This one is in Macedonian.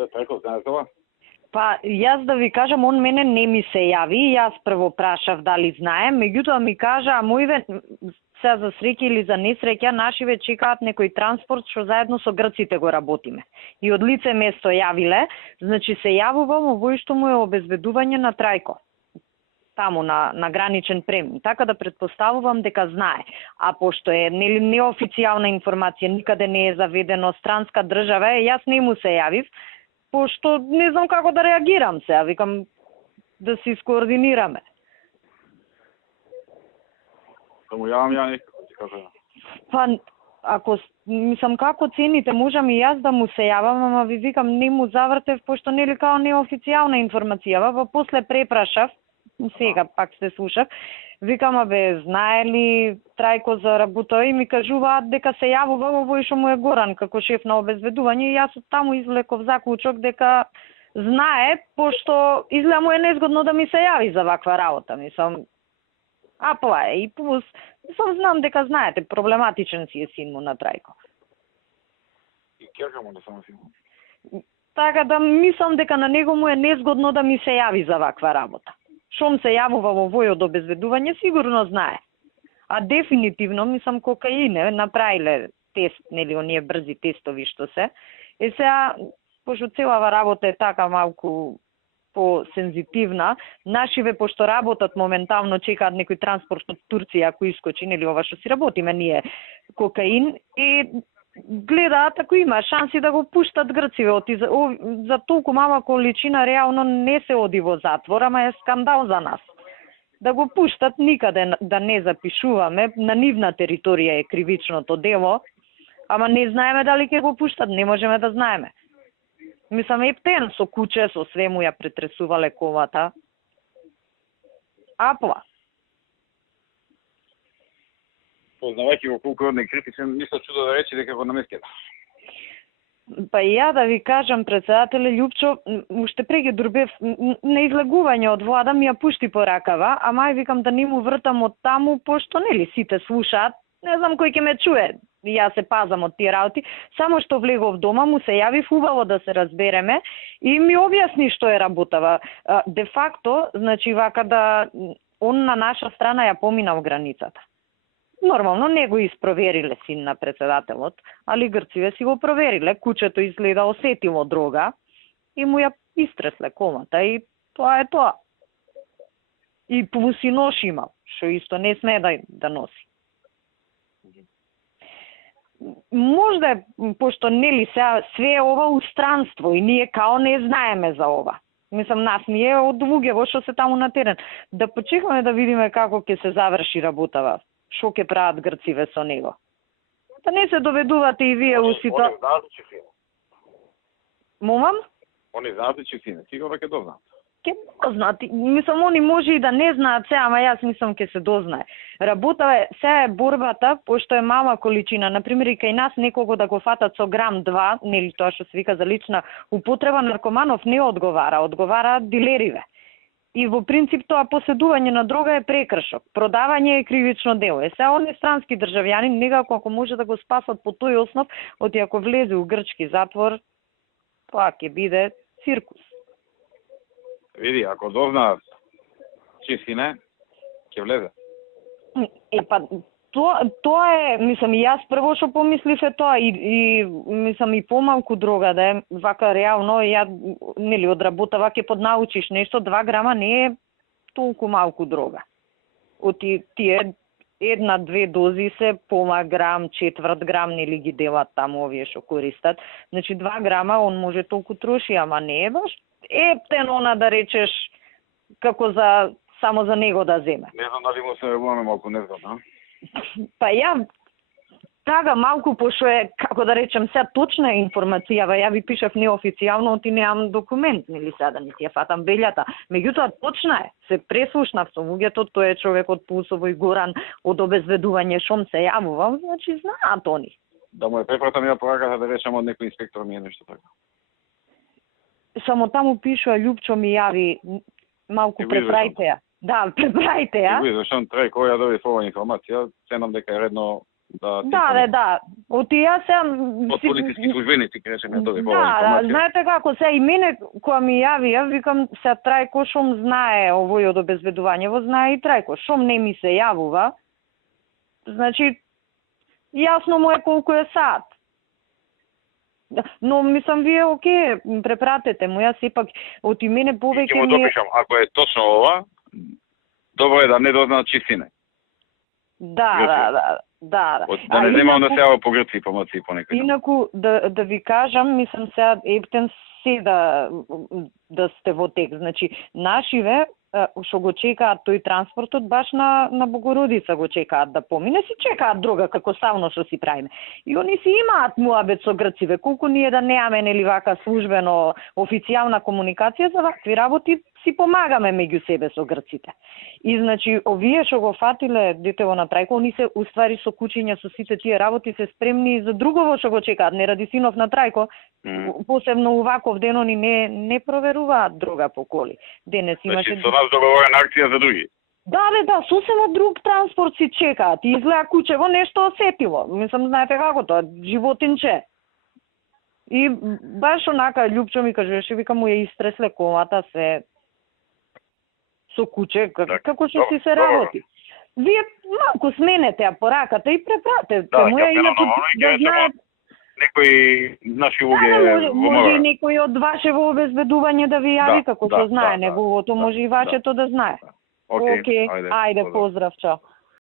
Овде Трајко, знаеш ова? Па, јас да ви кажам, он мене не ми се јави, јас прво прашав дали знае, меѓутоа ми кажа, а мојве, се за среќа или за несреќа, нашиве чекаат некој транспорт што заедно со грците го работиме. И од лице место јавиле, значи се јавувам овој што му е обезбедување на Трајко. Таму на граничен премин. Така да претпоставувам дека знае. А пошто е нели неофицијална информација, никаде не е заведено, странска држава е, јас не му се јавив, пошто не знам како да реагирам се, викам да се искоординираме. Да му јавам ја некако, ти кажа. Па, ако, мислам, како цените, можам и јас да му се јавам, ама ви викам, не му завртев, пошто нели као неофицијална информација, па после препрашав, сега пак се слушав, викам, абе, знае ли Трајко за работа и ми кажуваат дека се јавува овој што му е Горан како шеф на обезбедување и јас од таму извлеков заклучок дека знае, пошто изгледа му е незгодно да ми се јави за ваква работа, мислам. А тоа е, и плюс, мислам, знам дека знаете, проблематичен си е син му на Трајко. И керка му да само син. Така да мислам дека на него му е незгодно да ми се јави за ваква работа. Шом се јавува во вој од обезбедување, сигурно знае. А дефинитивно, мислам, кокаине, направиле тест, нели, оние брзи тестови што се. Е сега, пошто целава работа е така малку по-сензитивна, нашиве, пошто работат моментално, чекаат некој транспорт од Турција, ако искочи, нели, ова што си работиме ние, кокаин, и гледаат ако има шанси да го пуштат грциве. За толку мала количина реално не се оди во затвор, ама е скандал за нас. Да го пуштат, никаде да не запишуваме, на нивна територија е кривичното дело, ама не знаеме дали ќе го пуштат, не можеме да знаеме. Мислам, ептен со куче, со све му ја претресувале колата. Апла. Познавајќи го колку е критичен, ништо чудо да рече дека го намескета. Па ја да ви кажам, председателе Љупчо, уште преги дурбев на излегување од влада ми ја пушти по ракава, а мај викам да не му вртам од таму, пошто нели сите слушаат, не знам кој ќе ме чуе. Јас се пазам од тие работи, само што влегов дома, му се јави убаво да се разбереме и ми објасни што е работава. Де факто, значи вака да он на наша страна ја поминал границата. Нормално не го испровериле син на председателот, али грциве си го провериле. Кучето изгледа осетило дрога и му ја истресле комата и тоа е тоа. И плюс и нош имал, што исто не сме да носи. Можда, пошто нели све е ова устранство и ние као не знаеме за ова. Мислам, нас ни е од луѓе што се таму на терен. Да почекаме да видиме како ќе се заврши работава. Што ќе прават грциве со него. Да не се доведувате и вие у ситуација. Они знаат че сине. Момам? Они знаат че сине, сигурно ќе дознаат. Ќе дознаат. Мислам, они може и да не знаат се, ама јас мислам ќе се дознае. Работа е, сега е борбата, пошто е мала количина. Например, и кај нас некого да го фатат со грам 2, нели тоа што се вика за лична употреба, наркоманов не одговара, одговараат дилериве. И во принцип тоа поседување на дрога е прекршок, продавање е кривично дело. Е сега оние странски државјани некако ако може да го спасат по тој основ, оти ако влезе у грчки затвор, тоа ќе биде циркус. Види, ако дознаат чистине, ќе влезе. Па тоа е, мислам, и јас прво што помислив е тоа и мислам и помалку дрога да е вака реално, ја нели од работава ќе поднаучиш нешто, 2 грама не е толку малку дрога. Од тие 1-2 дози се пола грам, 1/4 грам нели ги делат таму овие што користат. Значи 2 грама он може толку троши, ама не е баш ептен она да речеш како за само за него да земе. Не знам дали му се веруваме малку незгодно. Па ја така малку пошто е, како да речем, сега точна информацијава, ја ви пишав неофицијално, оти немам документ, нели сега да не ти ја фатам белјата. Меѓутоа точна е, се преслушнав со луѓето, тој е човекот Пулсово и Горан од обезбедување шом се јавувал, значи знаат они. Да му е препратам ја пораката да речем од некој инспектор ми е нешто така. Само таму пишува Љупчо ми јави малку препрајте ја. Да, препрајте ја. Го извршам Трајко, ја доби оваа информација, ценам дека е редно Да. Отија се од полициски службеници, кажеме тоа такова Да, информација. знаете како се и мене кога ми јавија, викам се Трајко шом знае овој од обезбедувањево, знае и Трајко, шом не ми се јавува. Значи јасно му е колку е саат. Но мислам вие оке, препратете му, јас сепак од мене повеќе Ќе му допишам, ако е точно ова, добро е да не дознаат чистине. Да. Да не земам да се јава по грци, по маци и по некој. Инаку да ви кажам, мислам сега ептен се да сте во тек. Значи нашиве што го чекаат тој транспортот баш на Богородица го чекаат да помине, си чекаат друга како савно што си правиме. И они си имаат муабет со грциве, колку ние да неаме нели вака службено официјална комуникација за вакви работи си помагаме меѓу себе со грците. И значи овие што го фатиле детево на Трајко, они се уствари со кучиња со сите тие работи се спремни за другово што го чекаат, не ради синов на Трајко. Посебно уваков ден они не проверуваат друга по коли. Денес имаше Значи со нас договорена акција за други. Да, сосема друг транспорт си чекаат. И изгледа кучево нешто осетило. Мислам, знаете како тоа, животинче. И баш онака Љупчо ми кажеше, вика му ја истресле колата се со куче, како што си се работи. Вие малку сменете ја пораката и препратете му ја, инаку да знаат. Некои наши луѓе може и некој од вашево обезбедување да ви јави, како што знае неговото, може и вашето да знае. Океј, ајде, поздрав, чао.